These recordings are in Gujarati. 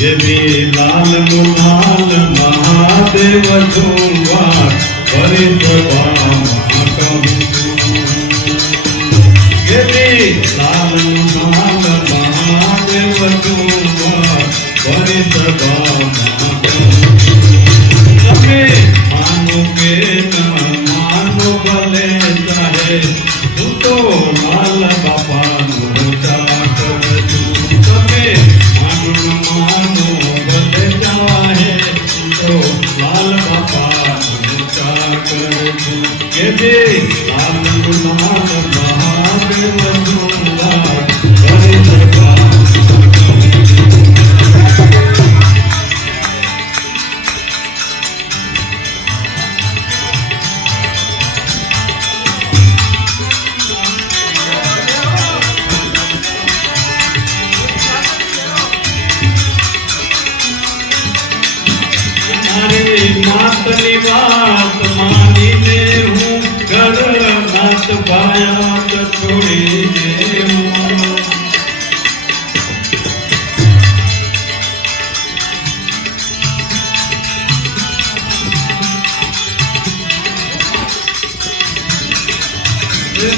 એવી લાલ ગુલાલ મહાદેવ સભામાં કહું એવી લાલ ગુલાલ મહાદેવ ઝુંવાર ફરી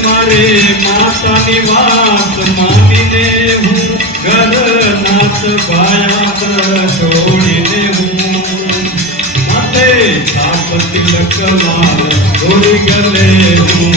મારે માતાની વાત માનીને હું ઘર નાથ ભાયાત છોડીને હું માતે સાપ તિલક લાલ દોરી ગલે હું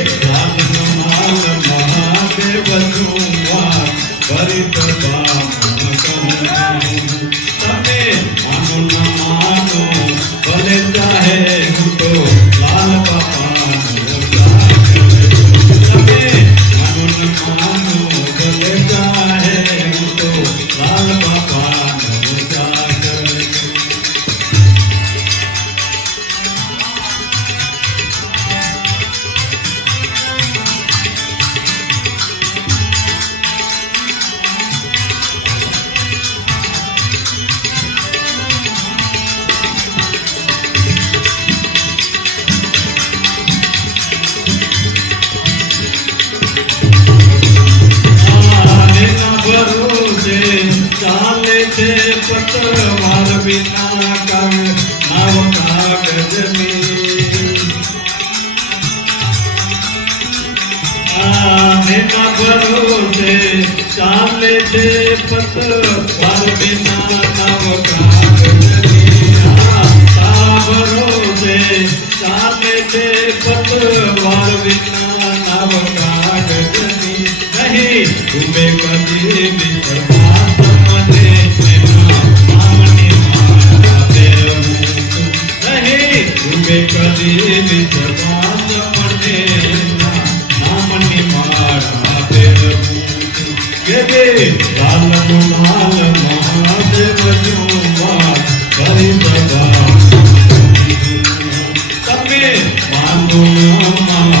भरोसे, चाले से पत पर बिना नव भरोसे, चाले से पत पर बिना नव नहीं, तुम्हें कभी भी ડૂબે કદી વિશ્વાસ મને નામની માળા છું. કે જે લાલ ગુલાલ મહાદેવ જુવાર કરી સદા તમે માનો ન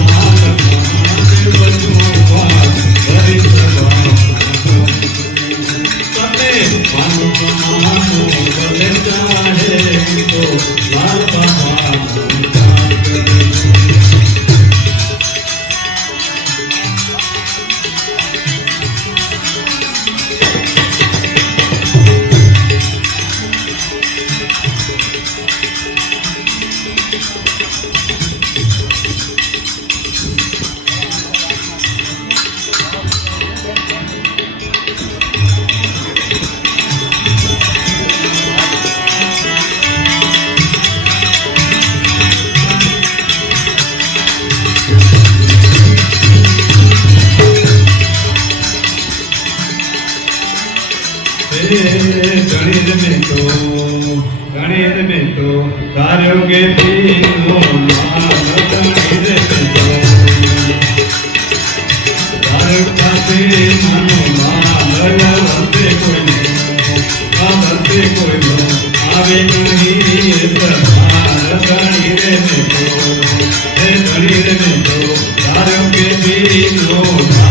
છે ગણિત બેટો ગણિત બેટો ધારો કે પીનો ગણિત બેટો ધારો કે પીનો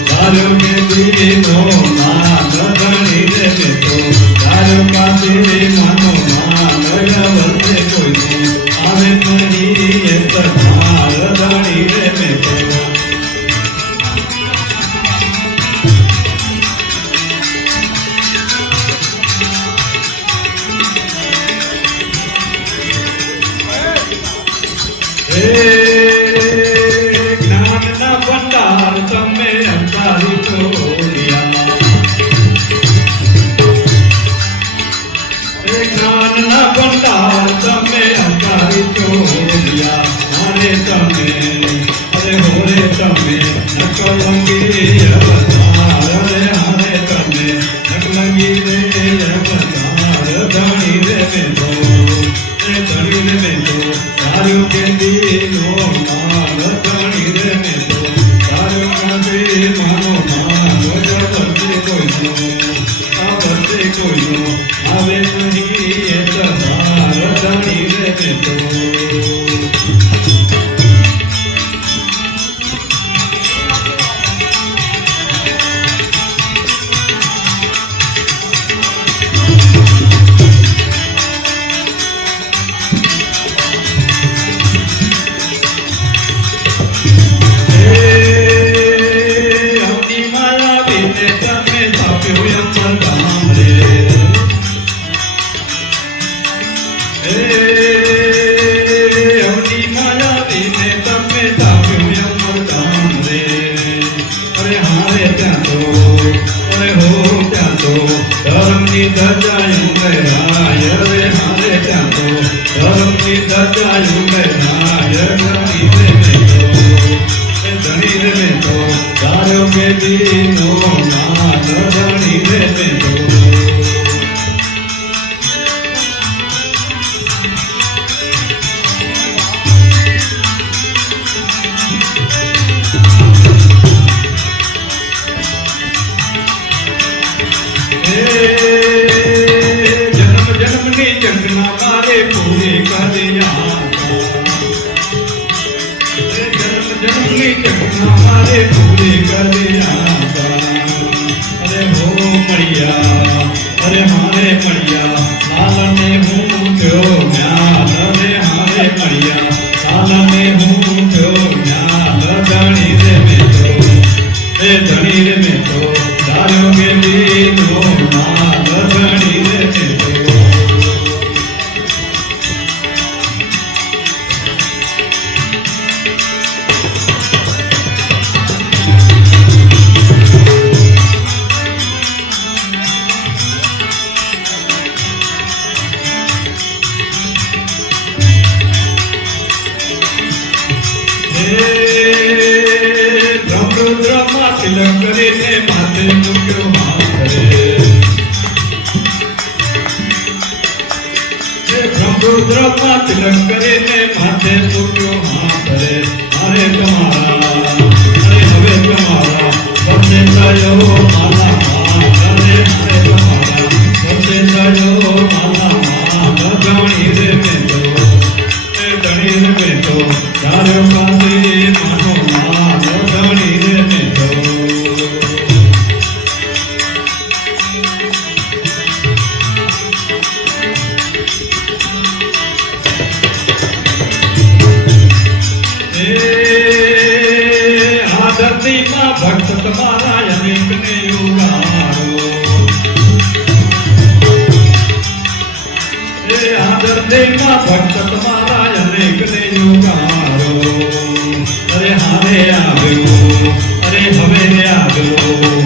મારું માનવ બની રહેતો તારું પાસે મન Thank you. ધણી રે તો તારો કે દીનો ના ધણી રે ધણી કરીને માથે મૂક્યો સમુદ્રમાં તિલક કરીને માથે મૂક્યો હાથે અરે તમારા હવે તમારા નદીમાં ભક્ત તમારા અનેકને યોગારો એ આનંદીમાં ભક્ત તમારા અનેકને યોગારો અરે હારે આવ્યો અરે હવે આવ્યો